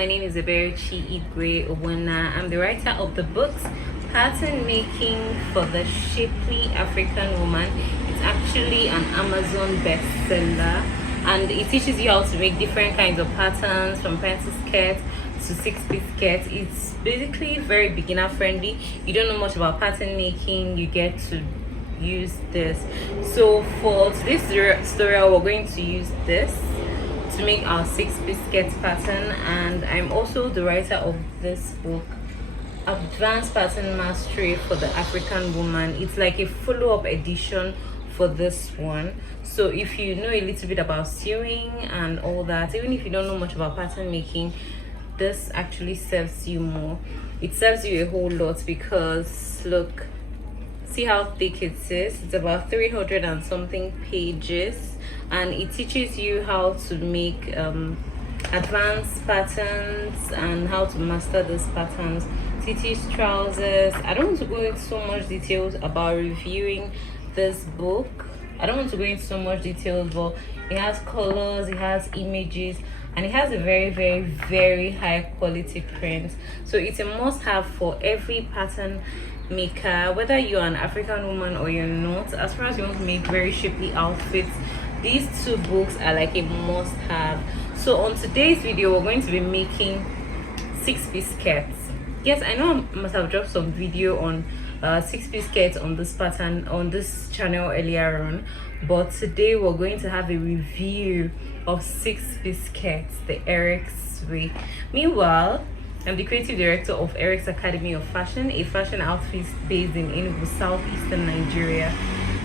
my name is Eberechi Igwe Owona. I'm the writer of the books Pattern Making for the Shapely African Woman. It's actually an Amazon bestseller and it teaches you how to make different kinds of patterns from pencil skirts to six-piece skirts. It's basically very beginner friendly. You don't know much about pattern making, you get to use this. So for today's tutorial, we're going to use this to make our six-piece skirt pattern, and I'm also the writer of this book, Advanced Pattern Mastery for the African Woman. It's like a follow-up edition for this one. So if you know a little bit about sewing and all that, even if you don't know much about pattern making, this actually serves you more. It serves you a whole lot because look, see how thick it is. It's about 300 and something pages, and it teaches you how to make advanced patterns and how to master those patterns. Stitch trousers. I don't want to go into so much details about reviewing this book. I don't want to go into so much details, but it has colors, it has images, and it has a very high quality print. So it's a must have for every pattern maker, whether you're an African woman or you're not. As far as you want to make very shapely outfits, these two books are like a must have. So on today's video, we're going to be making six-piece skirts. Yes, I know I must have dropped some video on six-piece skirts on this pattern on this channel earlier on, but today we're going to have a review of six-piece skirts the Eric's way. Meanwhile, I'm the creative director of Eric's Academy of Fashion, a fashion outfit based in Enugu, southeastern Nigeria,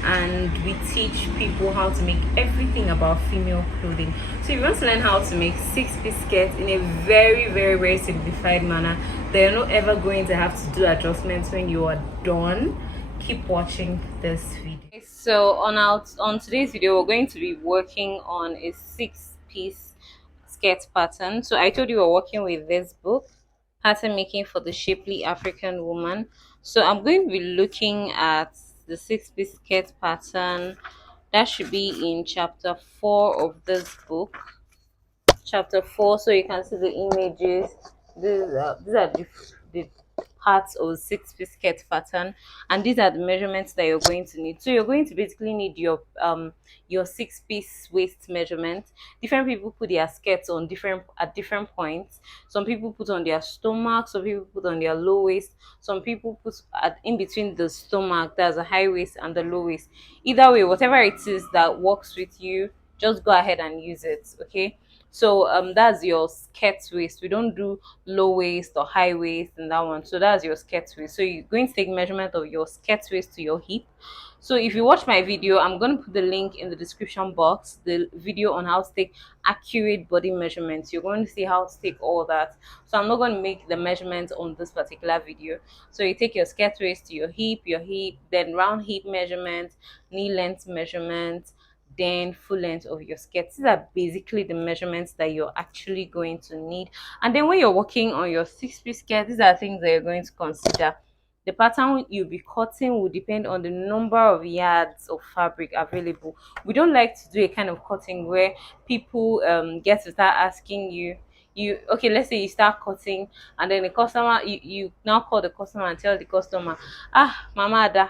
and we teach people how to make everything about female clothing. So if you want to learn how to make six-piece skirts in a very simplified manner, they're not ever going to have to do adjustments when you are done, keep watching this video. So on today's video, we're going to be working on a six-piece skirt pattern. So I told you we're working with this book, Pattern Making for the Shapely African Woman. So I'm going to be looking at the six-piece skirt pattern. That should be in chapter 4 of this book. Chapter 4, so you can see the images. These are the parts of the six-piece skirt pattern, and these are the measurements that you're going to need. So you're going to basically need your six-piece waist measurement. Different people put their skirts on different points. Some people put on their stomach, some people put on their low waist, some people put in between the stomach, that's a high waist, and the low waist. Either way, whatever it is that works with you, just go ahead and use it. Okay, so that's your skirt waist. We don't do low waist or high waist in that one. So that's your skirt waist. So you're going to take measurement of your skirt waist to your hip. So if you watch my video, I'm going to put the link in the description box, the video on how to take accurate body measurements. You're going to see how to take all that. So I'm not going to make the measurements on this particular video. So you take your skirt waist to your hip, then round hip measurement, knee length measurement, then full length of your skirt. These are basically the measurements that you're actually going to need. And then when you're working on your six-piece skirt, these are things that you're going to consider. The pattern you'll be cutting will depend on the number of yards of fabric available. We don't like to do a kind of cutting where people get to start asking you, okay, let's say you start cutting, and then the customer, you now call the customer and tell the customer, Mama Ada,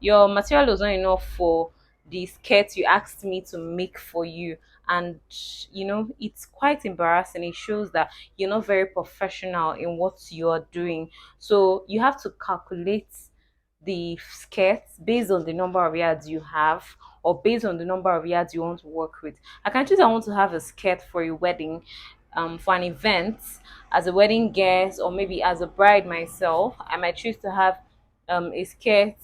your material was not enough for the skirt you asked me to make for you. And it's quite embarrassing. It shows that you're not very professional in what you're doing. So you have to calculate the skirts based on the number of yards you have, or based on the number of yards you want to work with. I can choose I want to have a skirt for a wedding, for an event, as a wedding guest, or maybe as a bride myself. I might choose to have a skirt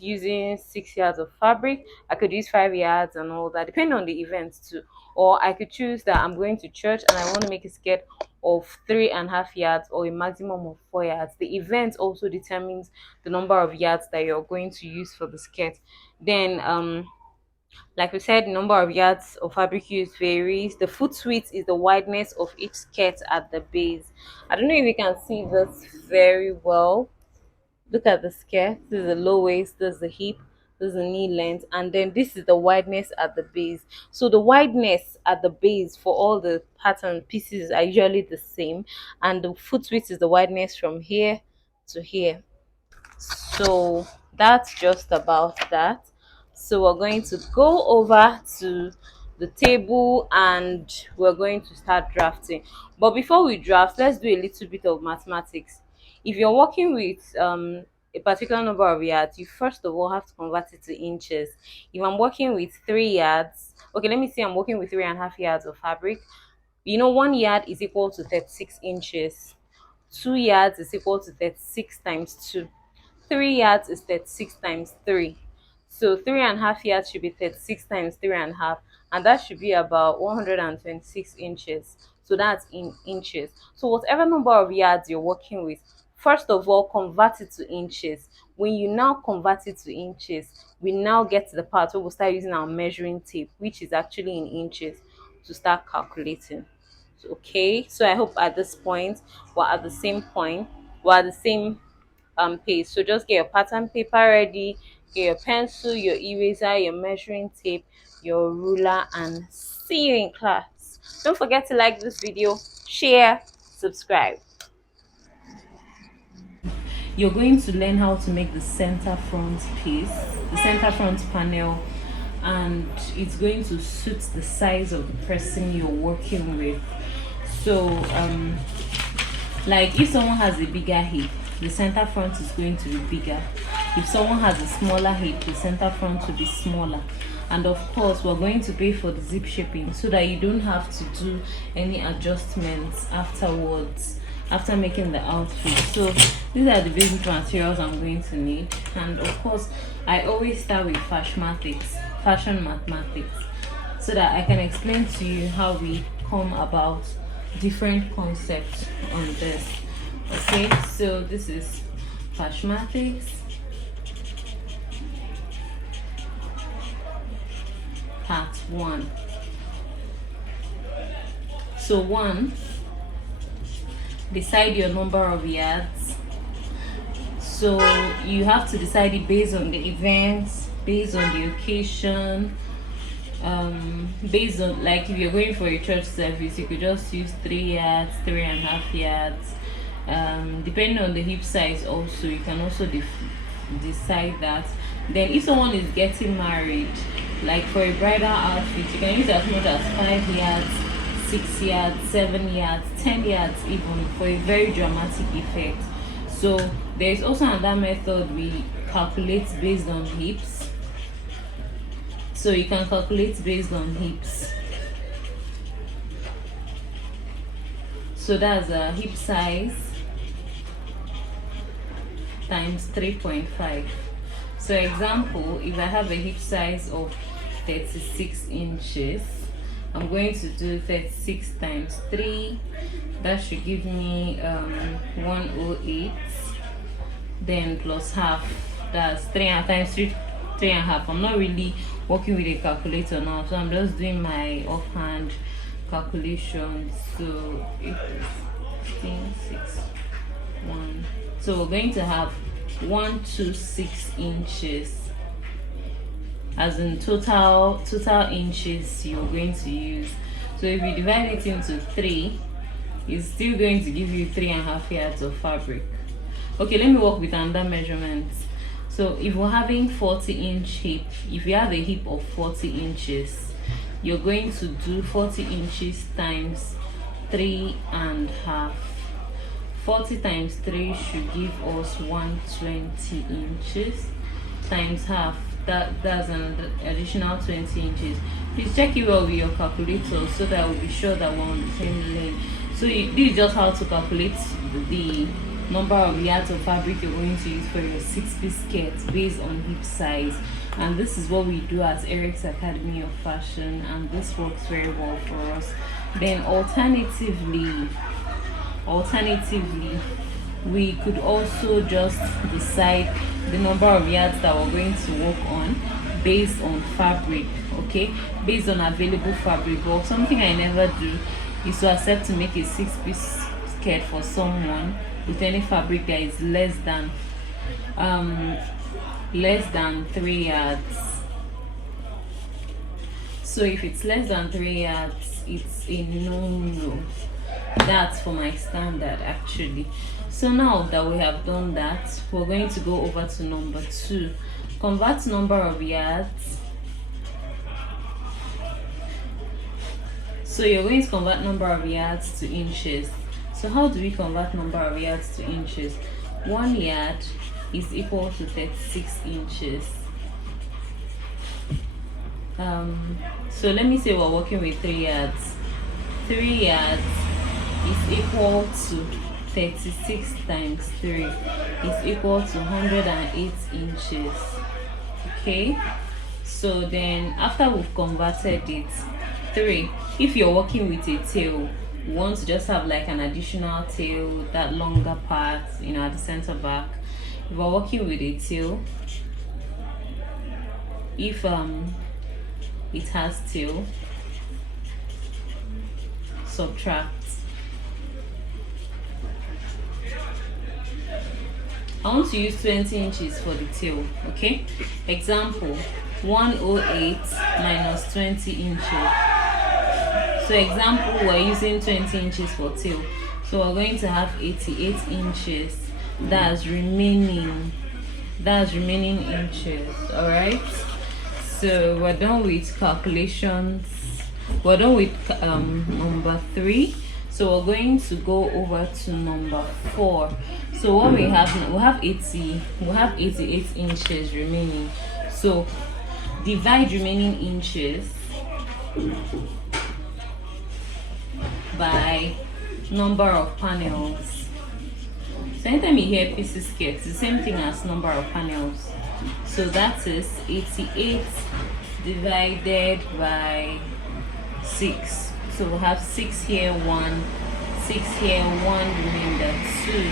using 6 yards of fabric. I could use 5 yards and all that, depending on the event too. Or I could choose that I'm going to church and I want to make a skirt of 3.5 yards or a maximum of 4 yards. The event also determines the number of yards that you're going to use for the skirt. Then like we said, the number of yards of fabric used varies. The foot width is the wideness of each skirt at the base. I don't know if you can see this very well. Look at the skirt. This is the low waist, this is the hip, this this is the knee length, and then this is the wideness at the base. So the wideness at the base for all the pattern pieces are usually the same, and the foot width is the wideness from here to here. So that's just about that. So we're going to go over to the table and we're going to start drafting. But before we draft, let's do a little bit of mathematics. If you're working with a particular number of yards, you first of all have to convert it to inches. If I'm working with 3 yards, okay, let me see, I'm working with 3.5 yards of fabric. 1 yard is equal to 36 inches. 2 yards is equal to 36 times 2. 3 yards is 36 times 3. So 3.5 yards should be 36 times 3.5, and that should be about 126 inches. So that's in inches. So whatever number of yards you're working with, first of all, convert it to inches. When you now convert it to inches, we now get to the part where we'll start using our measuring tape, which is actually in inches, to start calculating. Okay, so I hope at this point we're at the same page. So just get your pattern paper ready, get your pencil, your eraser, your measuring tape, your ruler, and see you in class. Don't forget to like this video, share, subscribe. You're going to learn how to make the center front piece, the center front panel, and it's going to suit the size of the person you're working with. So like if someone has a bigger hip, the center front is going to be bigger. If someone has a smaller hip, the center front will be smaller. And of course, we're going to pay for the zip shaping so that you don't have to do any adjustments afterwards, after making the outfit. So these are the basic materials I'm going to need. And of course, I always start with fashion mathematics, so that I can explain to you how we come about different concepts on this. Okay, so this is Fashmatics, part 1. So 1, decide your number of yards. So you have to decide it based on the events, based on the occasion, based on, like, if you're going for a church service, you could just use 3 yards, 3.5 yards. Depending on the hip size also, you can also decide that. Then if someone is getting married, like for a bridal outfit, you can use as much as 5 yards, 6 yards, 7 yards, 10 yards even, for a very dramatic effect. So there is also another method we calculate based on hips. So you can calculate based on hips. So that's a hip size times 3.5. So example, if I have a hip size of 36 inches, I'm going to do 36 times 3. That should give me 108. Then plus half, that's 3 times 3.5. I'm not really working with a calculator now, so I'm just doing my offhand calculation. So it is 16, 6, 1. So we're going to have 126 inches as in total inches you're going to use. So if you divide it into 3, it's still going to give you 3.5 yards of fabric. Okay, let me work with another measurement. So if we're having 40-inch hip, if you have a hip of 40 inches, you're going to do 40 inches times 3.5. 40 times 3 should give us 120 inches times half. That's an additional 20 inches. Please check it well with your calculator so that we'll be sure that we're on the same lane. So this is just how to calculate the number of yards of fabric you're going to use for your 6-piece skirt based on hip size. And this is what we do at Eric's Academy of Fashion, and this works very well for us. Then alternatively, we could also just decide the number of yards that we're going to work on based on fabric, okay, based on available fabric. But something I never do is to accept to make a 6-piece skirt for someone with any fabric that is less than less than 3 yards. So if it's less than 3 yards, it's a no. That's for my standard actually. So now that we have done that, we're going to go over to number 2. Convert number of yards. So you're going to convert number of yards to inches. So how do we convert number of yards to inches? 1 yard is equal to 36 inches. So let me say we're working with 3 yards. 3 yards is equal to 36 times 3 is equal to 108 inches. Okay, so then after we've converted it, 3, if you're working with a tail, you want to just have like an additional tail, that longer part, at the center back. If we're working with a tail, if it has tail, subtract. I want to use 20 inches for the tail. Okay, example 108 minus 20 inches. So example, we're using 20 inches for tail, so we're going to have 88 inches. That's remaining inches. All right, so we're done with calculations. We're done with number 3. So we're going to go over to number 4. So what we have now, we have 88 inches remaining. So divide remaining inches by number of panels. So anytime you hear pieces skirt, it's the same thing as number of panels. So that is 88 divided by 6. So we'll have 6 here, 1, 6 here, 1, remainder 2,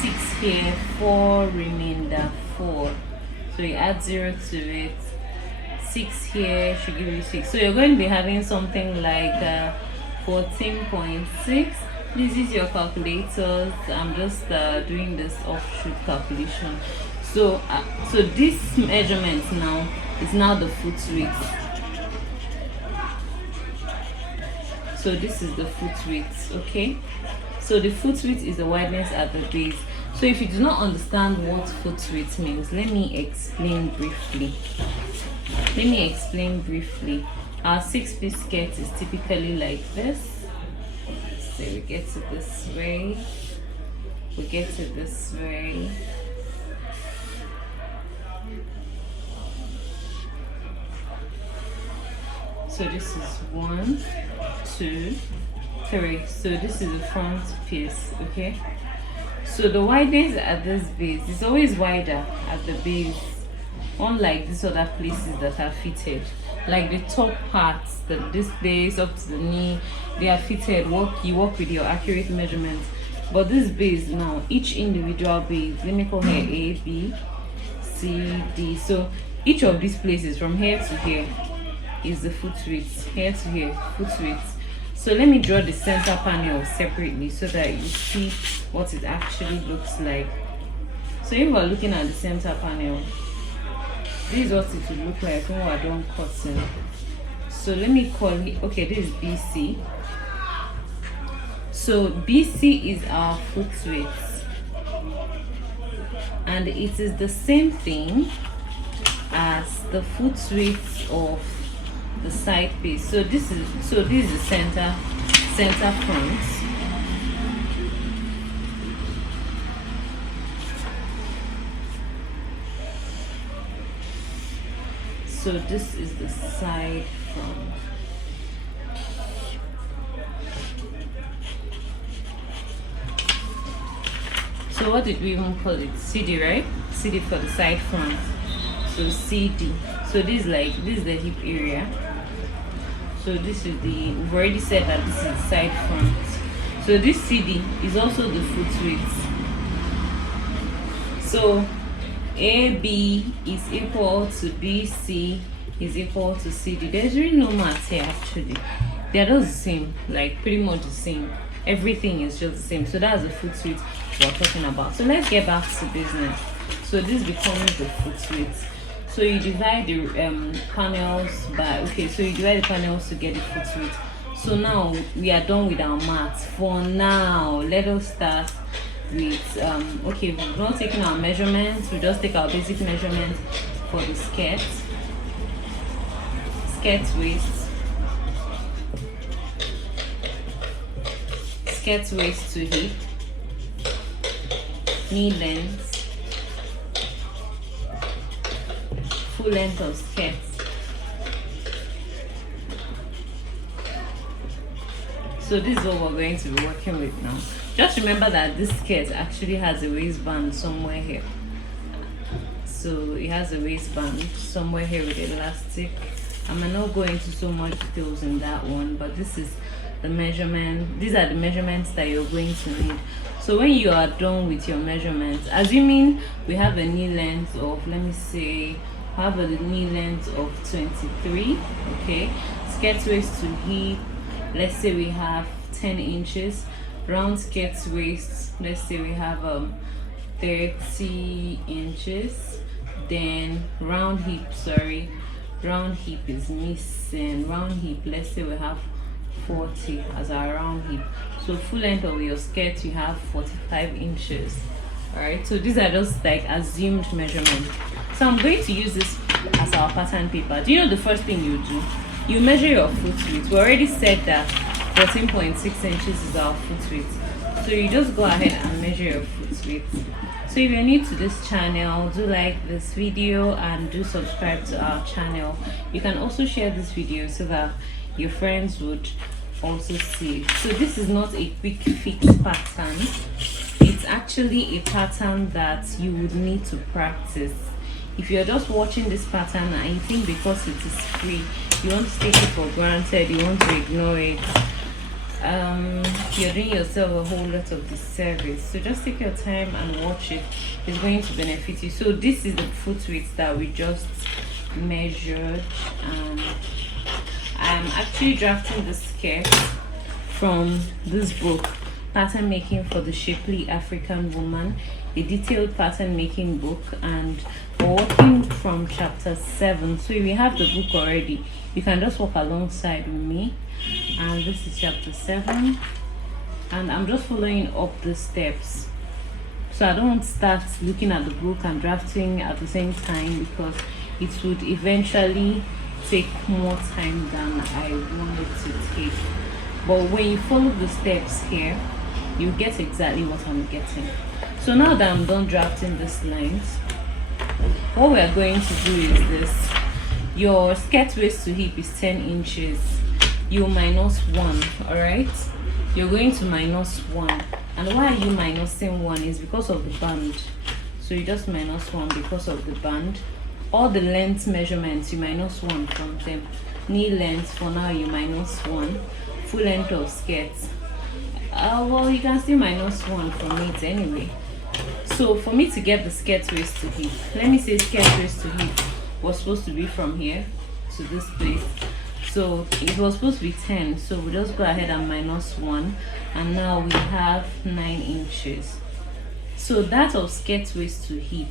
6 here, 4, remainder 4. So you add 0 to it. 6 here should give you 6. So you're going to be having something like 14.6. Please use your calculators. I'm just doing this offshoot calculation. So this measurement now is now the foot width. So this is the foot width. Okay, so the foot width is the wideness at the base. So if you do not understand what foot width means, let me explain briefly. Our 6-piece skirt is typically like this. So we get it this way, so this is 1, 2, 3. So this is the front piece. Okay, so the wideness at this base is always wider at the base, unlike these other places that are fitted. Like the top parts, this place up to the knee, they are fitted. You work with your accurate measurements. But this base now, each individual base, let me call here A, B, C, D. So each of these places from here to here is the foot width. Here to here, foot width. So let me draw the center panel separately so that you see what it actually looks like. So if we're looking at the center panel, this is what it will look like when we're done cutting. So let me call it, okay, this is BC. So BC is our foot width, and it is the same thing as the foot width of the side piece. So this is the center front. So this is the side front. So what did we even call it? CD, right? CD for the side front. So CD. So this is the hip area. So this is we've already said that this is the side front. So this CD is also the foot width. So AB is equal to BC is equal to CD. There's really no math here actually. They're just the same, like pretty much the same. Everything is just the same. So that's the foot width we're talking about. So let's get back to business. So this becomes the foot width. So you divide the panels by, okay, so you divide the panels to get the foot width. So now we are done with our mat. For now, let us start with okay, we've not taken our measurements. We just take our basic measurements for the skirt waist to hip, knee length, full length of skirt. So this is what we're going to be working with now. Just remember that this skirt actually has a waistband somewhere here. So it has a waistband somewhere here with elastic. I might not go into so much details in that one, but this is the measurement. These are the measurements that you're going to need. So when you are done with your measurements, assuming we have a knee length of, let me say, have a knee length of 23, okay, skirt waist to hip, let's say we have 10 inches, round skirt waist, let's say we have 30 inches, then round hip is missing. Round hip, let's say we have 40 as our round hip. So full length of your skirt, you have 45 inches. All right, so these are just like assumed measurements. So I'm going to use this as our pattern paper. Do you know the first thing you do? You measure your foot width. We already said that 14.6 inches is our foot width. So you just go ahead and measure your foot width. So if you're new to this channel, do like this video and do subscribe to our channel. You can also share this video so that your friends would also see. So this is not a quick fix pattern. It's actually a pattern that you would need to practice. If you're just watching this pattern and you think because it is free, you want to take it for granted, you want to ignore it, you're doing yourself a whole lot of disservice. So just take your time and watch it. It's going to benefit you. So this is the foot width that we just measured, and I'm actually drafting the skirt from this book, Pattern Making for the Shapely African Woman, a detailed pattern making book, and we're working from chapter 7. So if you have the book already, you can just walk alongside with me. And this is chapter 7, and I'm just following up the steps, so I don't start looking at the book and drafting at the same time, because it would eventually take more time than I want it to take. But when you follow the steps here, you get exactly what I'm getting. So now that I'm done drafting these lines, what we're going to do is this. Your skirt waist to hip is 10 inches. You minus 1, all right? You're going to minus 1. And why are you minusing 1 is because of the band. So you just minus 1 because of the band. All the length measurements, you minus 1 from them. Knee length, for now, you minus 1. Full length of skirts. Well, you can still minus 1 from it anyway. So for me to get the skirt waist to hip, let me say skirt waist to hip was supposed to be from here to this place. So it was supposed to be 10, so we just go ahead and minus 1, and now we have 9 inches. So that of skirt waist to hip,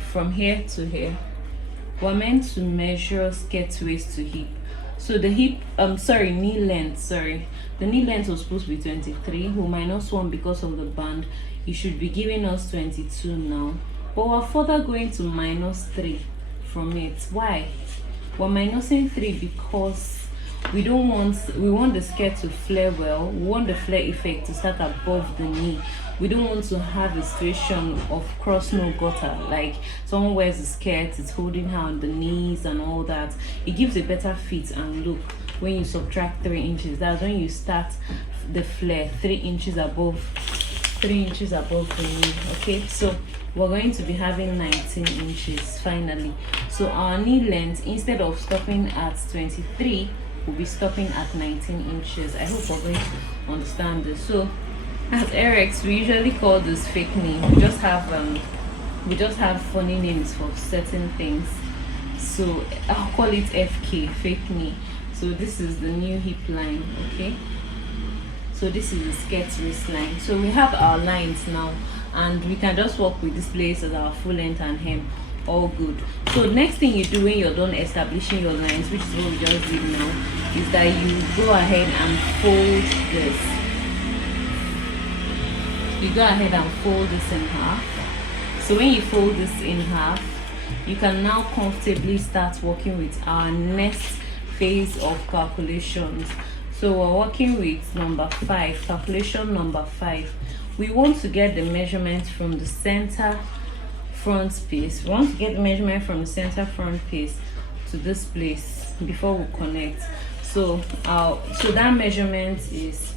from here to here, we're meant to measure skirt waist to hip. So the hip, knee length, the knee length was supposed to be 23. We'll minus 1 because of the band. It should be giving us 22 now, but we're further going to minus 3 from it. Why? We're minusing 3 because we want the skirt to flare well. We want the flare effect to start above the knee. We don't want to have a situation of cross no gutter, like someone wears a skirt, it's holding her on the knees and all that. It gives a better fit and look when you subtract 3 inches. That's when you start the flare 3 inches above the knee. Okay, so we're going to be having 19 inches finally. So our knee length, instead of stopping at 23, we'll be stopping at 19 inches. I hope we're going to understand this. So at Eric's, we usually call this fake knee. We just have funny names for certain things. So I'll call it FK, fake knee. So this is the new hip line, okay? So this is the skirt waistline. So we have our lines now. and we can just work with this place as our full length and hem. All good. So next thing you do when you're done establishing your lines, which is what we just did now, is that you go ahead and fold this. You go ahead and fold this in half. So when you fold this in half, you can now comfortably start working with our next phase of calculations. So we're working with number 5, calculation number 5. We want to get the measurement from the center front piece. We want to get the measurement from the center front piece to this place before we connect. So that measurement is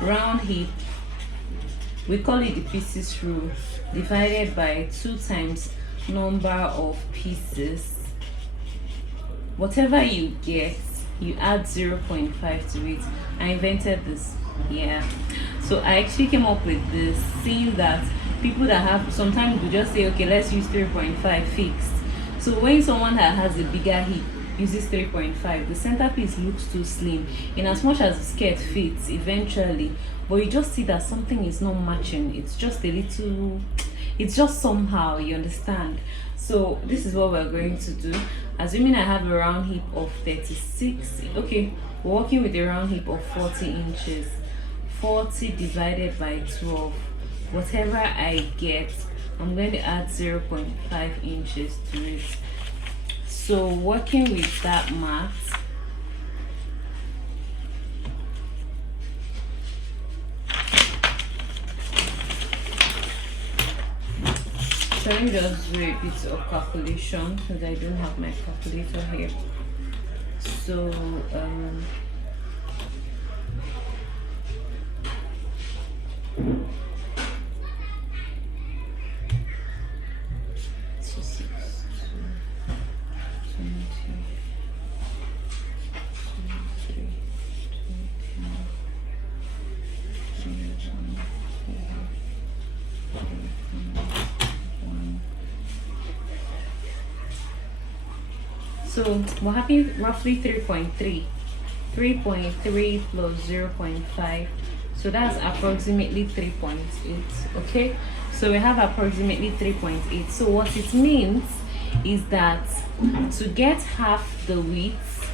round hip, we call it the pieces rule, divided by 2 times number of pieces. Whatever you get, you add 0.5 to it. I invented this. Yeah, so I actually came up with this, seeing that people that have, sometimes we just say, okay, let's use 3.5 fixed. So when someone that has a bigger hip uses 3.5, the centerpiece looks too slim in as much as the skirt fits eventually, but you just see that something is not matching. It's just a little, it's just somehow, you understand. So this is what we're going to do. Assuming I have a round hip of 36, okay, we're working with a round hip of 40 inches. 40 divided by 12, whatever I get, I'm going to add 0.5 inches to it. So working with that math, so let me just do a bit of calculation because I don't have my calculator here. So So we're having roughly 3.3 plus 0.5, so that's approximately 3.8. okay, so we have approximately 3.8. So what it means is that to get half the width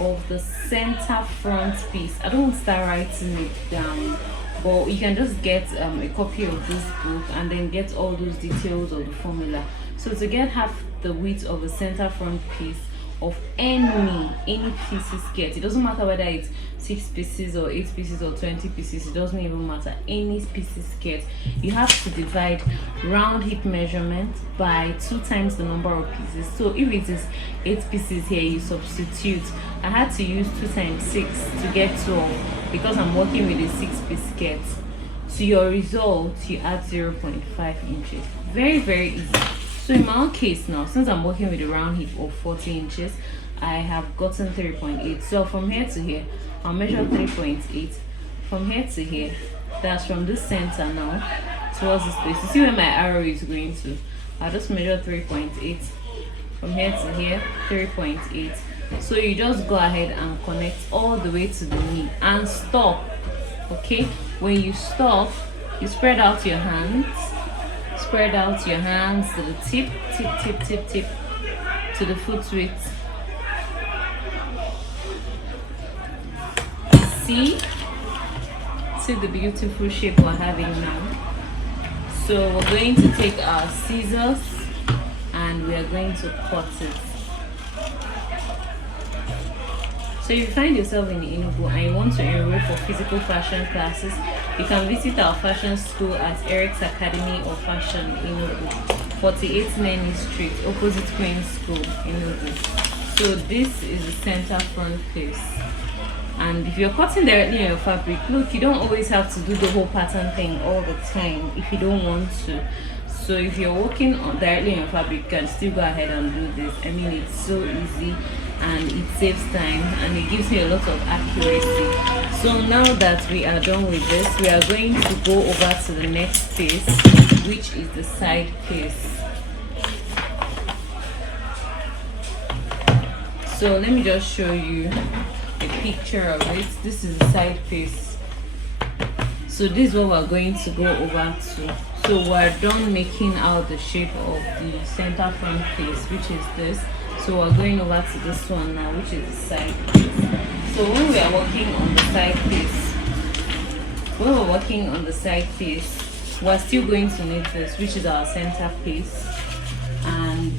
of the center front piece, I don't want to start writing it down, but you can just get a copy of this book and then get all those details of the formula. So to get half the width of a center front piece of any pieces skirt, it doesn't matter whether it's 6 pieces or 8 pieces or 20 pieces, it doesn't even matter, any pieces skirt, you have to divide round hip measurement by 2 times the number of pieces. So if it is 8 pieces here, you substitute. I had to use 2 times 6 to get 12 because I'm working with a 6-piece skirt. To your result, you add 0.5 inches. Very, very easy. So in my own case now, since I'm working with a round hip of 40 inches, I have gotten 3.8. So from here to here, I'll measure 3.8. From here to here, that's from this center now towards this place. You see where my arrow is going to? I'll just measure 3.8. From here to here, 3.8. So you just go ahead and connect all the way to the knee and stop. Okay? When you stop, you spread out your hands. Spread out your hands to the tip to the foot width. See the beautiful shape we're having now. So we're going to take our scissors and we are going to cut it. So if you find yourself in Enugu and you want to enroll for physical fashion classes, you can visit our fashion school at Eric's Academy of Fashion in Enugu, 48 Neni Street, opposite Queen's School in Enugu. So this is the center front piece. And if you're cutting directly on your fabric, look, you don't always have to do the whole pattern thing all the time if you don't want to. So if you're working directly on your fabric, you can still go ahead and do this. I mean, it's so easy and it saves time and it gives you a lot of accuracy. So now that we are done with this, we are going to go over to the next piece, which is the side piece. So let me just show you a picture of it. This is the side piece. So this is what we're going to go over to. So we're done making out the shape of the center front piece, which is this. So we're going over to this one now, which is the side piece. So when we are working on the side piece, we're still going to need this, which is our center piece, and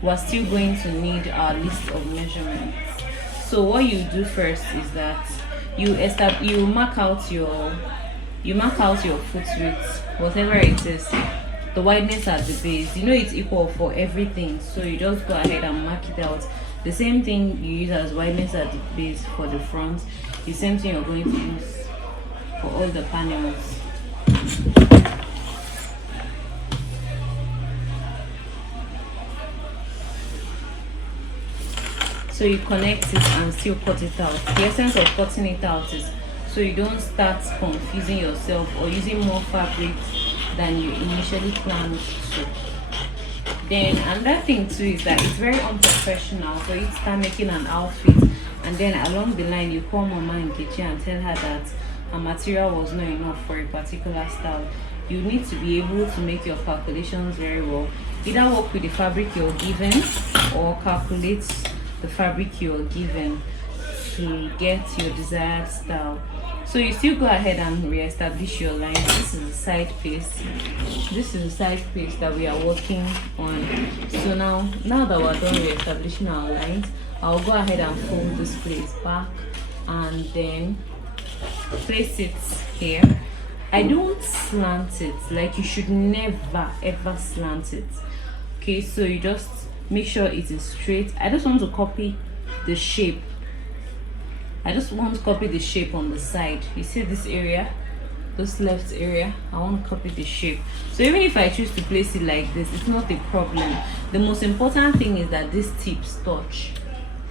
we're still going to need our list of measurements. So what you do first is that you mark out your foot width, whatever it is, the wideness at the base. You know it's equal for everything, so you just go ahead and mark it out. The same thing you use as wideness at the base for the front, the same thing you're going to use for all the panels. So you connect it and still cut it out. The essence of cutting it out is so you don't start confusing yourself or using more fabric than you initially planned to. Then another thing too is that it's very unprofessional for you to start making an outfit and then along the line you call Mama Nkechi and tell her that her material was not enough for a particular style. You need to be able to make your calculations very well. Either work with the fabric you're given or calculate the fabric you're given to get your desired style. So you still go ahead and re-establish your line. This is the side piece. This is the side piece that we are working on. So now that we're done re-establishing our lines, I'll go ahead and fold this place back and then place it here. I don't slant it, like you should never ever slant it. Okay, so you just make sure it is straight. I just want to copy the shape. I just want to copy the shape on the side. You see this area, this left area, I want to copy the shape. So even if I choose to place it like this, it's not a problem. The most important thing is that these tips touch.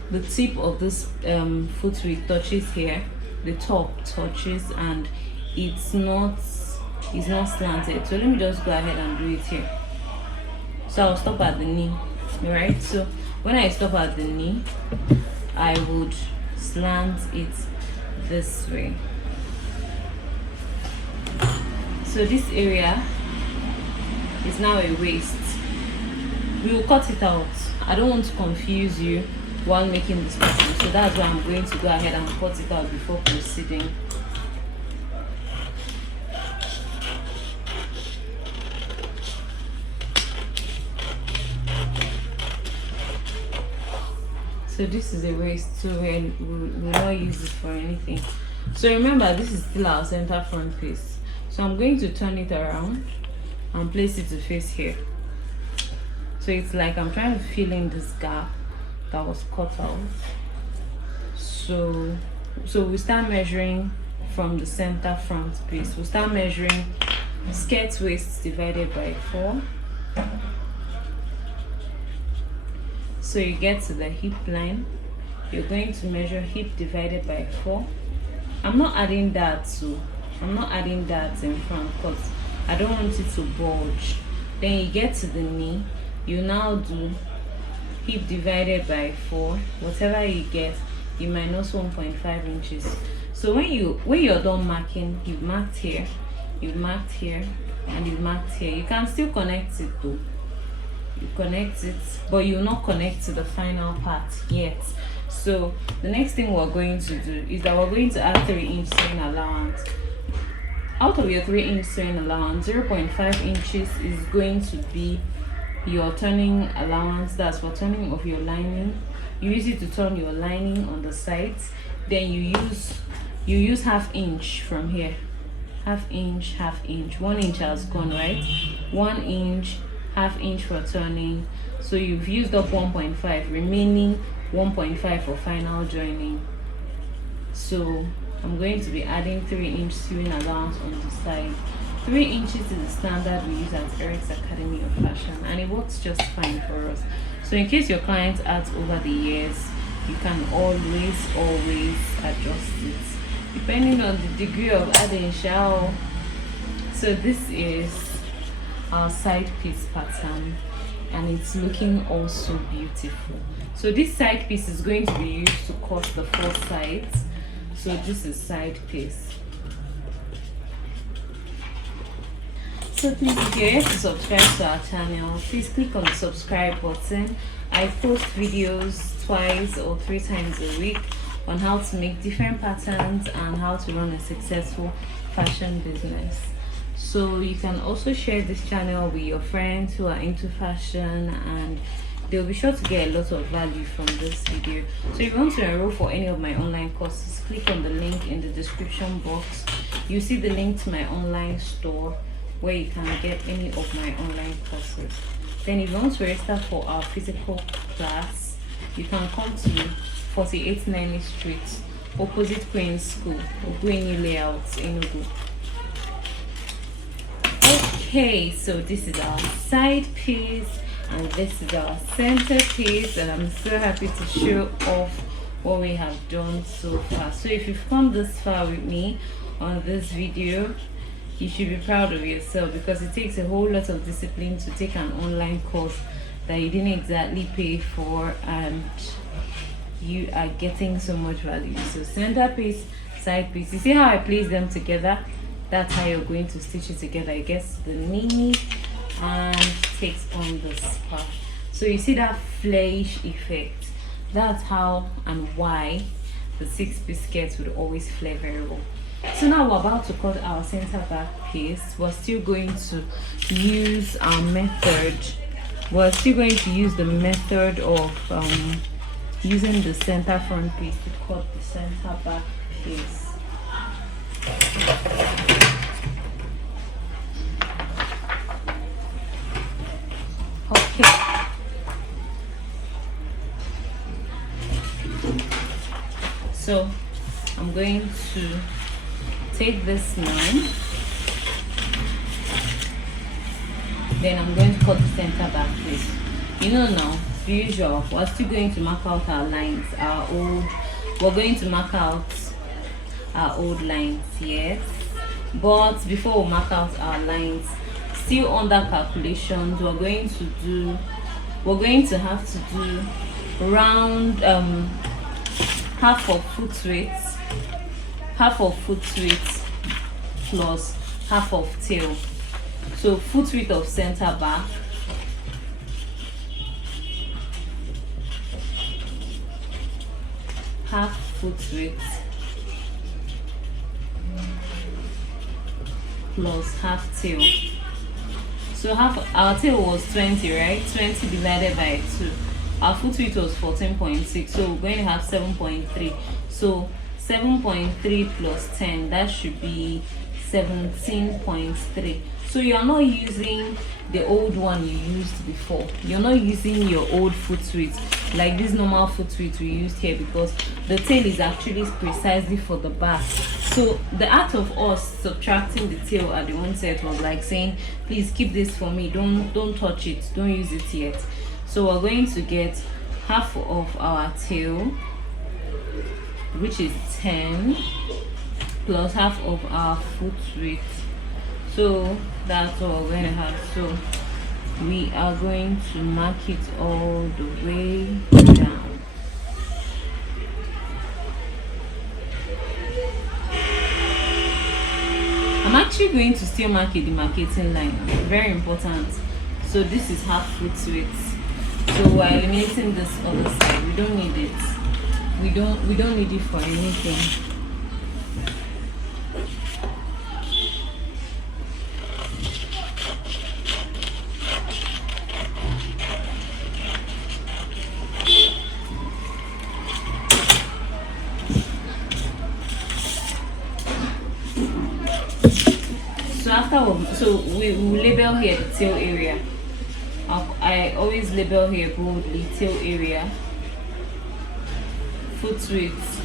The tip of this foot width touches here, the top touches, and it's not slanted. So let me just go ahead and do it here. So I'll stop at the knee. Right, so when I stop at the knee, I would slant it this way. So this area is now a waist. We will cut it out. I don't want to confuse you while making this pattern, so that's why I'm going to go ahead and cut it out before proceeding. So this is a waist, so we will not use it for anything. So remember, this is still our center front piece. So I'm going to turn it around and place it to face here. So it's like I'm trying to fill in this gap that was cut out. So we start measuring from the center front piece. We'll start measuring skirt waist divided by 4. So you get to the hip line, you're going to measure hip divided by 4. I'm not adding that in front because I don't want it to bulge. Then you get to the knee, you now do hip divided by 4. Whatever you get, you minus 1.5 inches. So when you're done marking, you've marked here, you've marked here, and you've marked here. You can still connect it though. You connect it, but you'll not connect to the final part yet. So the next thing we're going to do is that we're going to add 3-inch sewing allowance. Out of your 3-inch sewing allowance, 0.5 inches is going to be your turning allowance. That's for turning of your lining. You use it to turn your lining on the sides. Then you use half inch from here. Half inch. 1 inch has gone, right? 1 inch, half inch for turning. So you've used up 1.5, remaining 1.5 for final joining. So I'm going to be adding 3-inch sewing allowance on the side. 3 inches is the standard we use at Eric's Academy of Fashion, and it works just fine for us. So in case your client adds over the years, you can always adjust it depending on the degree of adding. So this is our side piece pattern, and it's looking also beautiful. So this side piece is going to be used to cut the 4 sides. So this is side piece. So please, if you're here to subscribe to our channel, please click on the subscribe button. I post videos twice or 3 times a week on how to make different patterns and how to run a successful fashion business. So you can also share this channel with your friends who are into fashion, and they'll be sure to get a lot of value from this video. So if you want to enroll for any of my online courses, click on the link in the description box. You see the link to my online store where you can get any of my online courses. Then if you want to register for our physical class, you can come to 48 Nine Street, opposite Queen's School, Ogbueni Layout, Enugu. Okay, so this is our side piece and this is our center piece, and I'm so happy to show off what we have done so far. So if you've come this far with me on this video, you should be proud of yourself, because it takes a whole lot of discipline to take an online course that you didn't exactly pay for, and you are getting so much value. So center piece, side piece, you see how I place them together? That's how you're going to stitch it together. It gets to the knee and takes on the scarf. So you see that flayish effect. That's how and why the 6-piece skirt would always flare very well. So now we're about to cut our center back piece. We're still going to use our method. We're still going to use the method of using the center front piece to cut the center back piece. Okay. So I'm going to take this line, then I'm going to cut the center back piece. You know, now as usual, we're still going to mark out our lines, we're going to mark out our old lines, yes, but before we mark out our lines, still under calculations, we're going to have to do round half of foot width plus half of tail. So foot width of center back half foot width plus half tail. So our tail was 20, right? 20 divided by 2. Our foot width was 14.6, so we're going to have 7.3. So 7.3 plus 10, that should be 17.3. So you're not using the old one you used before. You're not using your old foot width like this normal foot width we used here, because the tail is actually precisely for the back. So the act of us subtracting the tail at the onset was like saying, please keep this for me, don't touch it, don't use it yet. So we're going to get half of our tail, which is 10, plus half of our foot width. So that's what we're going to have. So we are going to mark it all the way down. I'm actually going to still mark a demarcating line, very important. So this is half foot width. So we're eliminating this other side. We don't need it. We don't need it for anything. So we will label here the tail area. I always label here boldly tail area, foot width.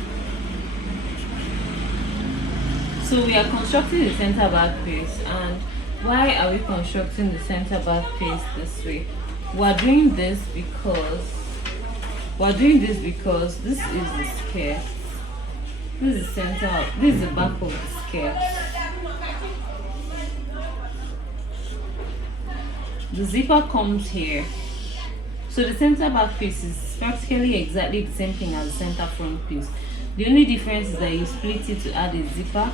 So we are constructing the center back piece, and why are we constructing the center back piece this way? We're doing this because this is the skirt. This is the center. This is the back of the skirt. The zipper comes here. So the center back piece is practically exactly the same thing as the center front piece. The only difference is that you split it to add a zipper,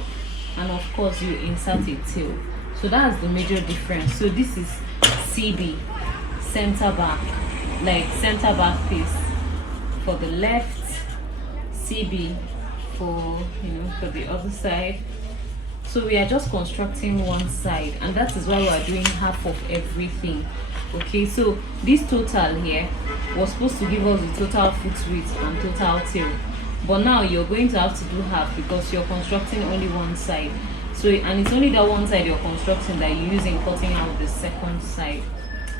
and of course you insert a tail. So that's the major difference. So this is CB, center back, like center back piece for the left, CB for for the other side. So we are just constructing one side, and that is why we are doing half of everything. Okay, so this total here was supposed to give us the total foot width and total tail, but now you're going to have to do half because you're constructing only one side. So, and it's only that one side you're constructing that you're using cutting out the second side.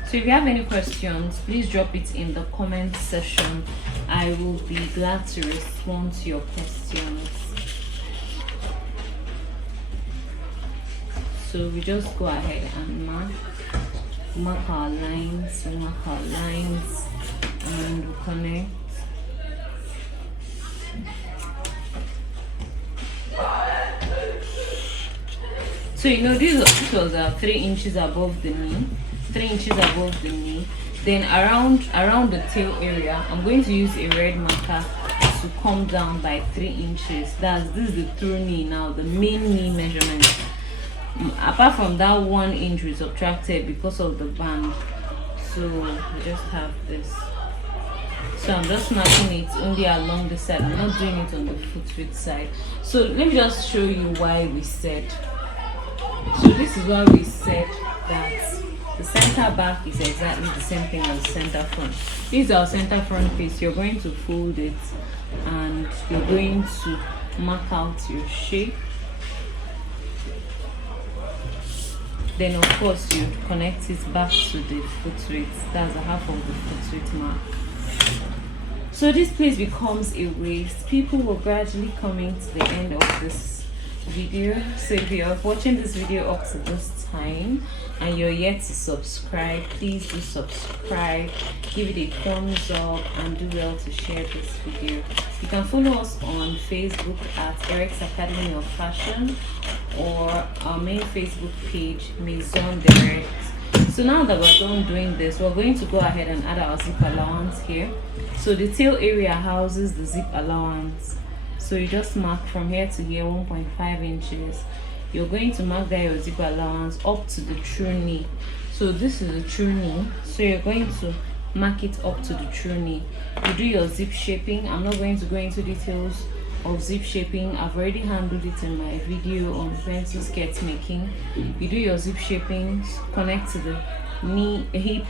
So if you have any questions, please drop it in the comment section. I will be glad to respond to your questions. So we just go ahead and mark our lines, and we connect. So this was 3 inches above the knee, 3 inches above the knee. Then around the tail area, I'm going to use a red marker to come down by 3 inches. This is the true knee now, the main knee measurement. Apart from that 1 inch we subtracted because of the band. So we just have this. So I'm just marking it only along the side. I'm not doing it on the foot width side. So let me just show you why we said. So this is why we said that the center back is exactly the same thing as the center front. This is our center front piece. You're going to fold it and you're going to mark out your shape. Then of course you connect it back to the foot width. That's a half of the foot width mark. So this place becomes a waist. People will gradually coming to the end of this video. So if you're watching this video up to this time and you're yet to subscribe, please do subscribe, give it a thumbs up, and do well to share this video. You can follow us on Facebook at Eric's Academy of Fashion, or our main Facebook page, Maison Direct. So now that we're done doing this, we're going to go ahead and add our zip allowance here. So the tail area houses the zip allowance. So you just mark from here to here 1.5 inches. You're going to mark there your zip allowance up to the true knee. So this is the true knee. So you're going to mark it up to the true knee. You do your zip shaping. I'm not going to go into details of zip shaping. I've already handled it in my video on pencil skirt making. You do your zip shaping, connect to the knee, hip,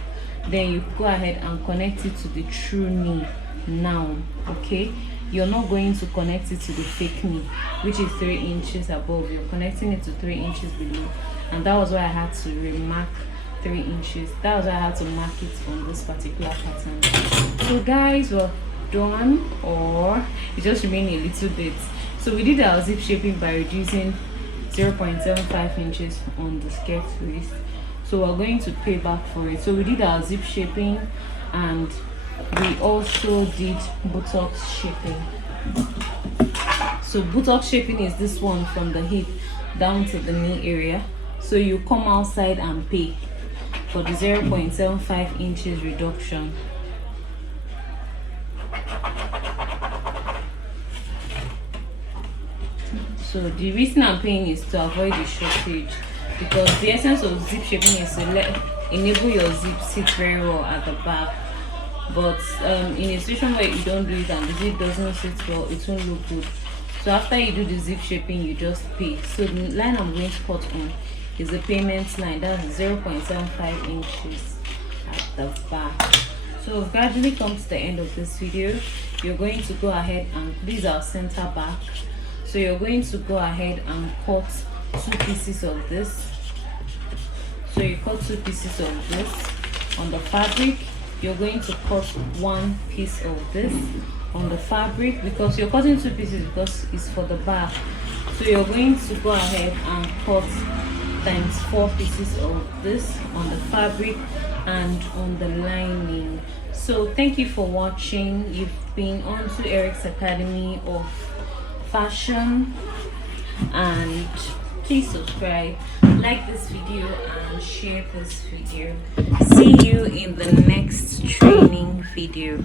then you go ahead and connect it to the true knee now. Okay, you're not going to connect it to the fake knee, which is 3 inches above. You're connecting it to 3 inches below, and that was why I had to remark 3 inches. That was why I had to mark it on this particular pattern. So guys, we're done, or it just remained a little bit. So we did our zip shaping by reducing 0.75 inches on the skirt waist. So we're going to pay back for it. So we did our zip shaping, and we also did buttocks shaping. So buttocks shaping is this one from the hip down to the knee area. So you come outside and pay for the 0.75 inches reduction. So the reason I'm paying is to avoid the shortage, because the essence of zip shaping is to enable your zip sit very well at the back. But in a situation where you don't do it and the zip doesn't sit well, it won't look good. So after you do the zip shaping, you just pay. So the line I'm going to cut on is the payment line. That's 0.75 inches at the back. So we've gradually come to the end of this video. You're going to go ahead and these are center back. So you're going to go ahead and cut 2 pieces of this. So you cut 2 pieces of this on the fabric. You're going to cut 1 piece of this on the fabric, because you're cutting 2 pieces because it's for the back. So you're going to go ahead and cut times 4 pieces of this on the fabric and on the lining. So thank you for watching. You've been on to Eric's Academy of Fashion, and please subscribe, like this video, and share this video. See you in the next training video.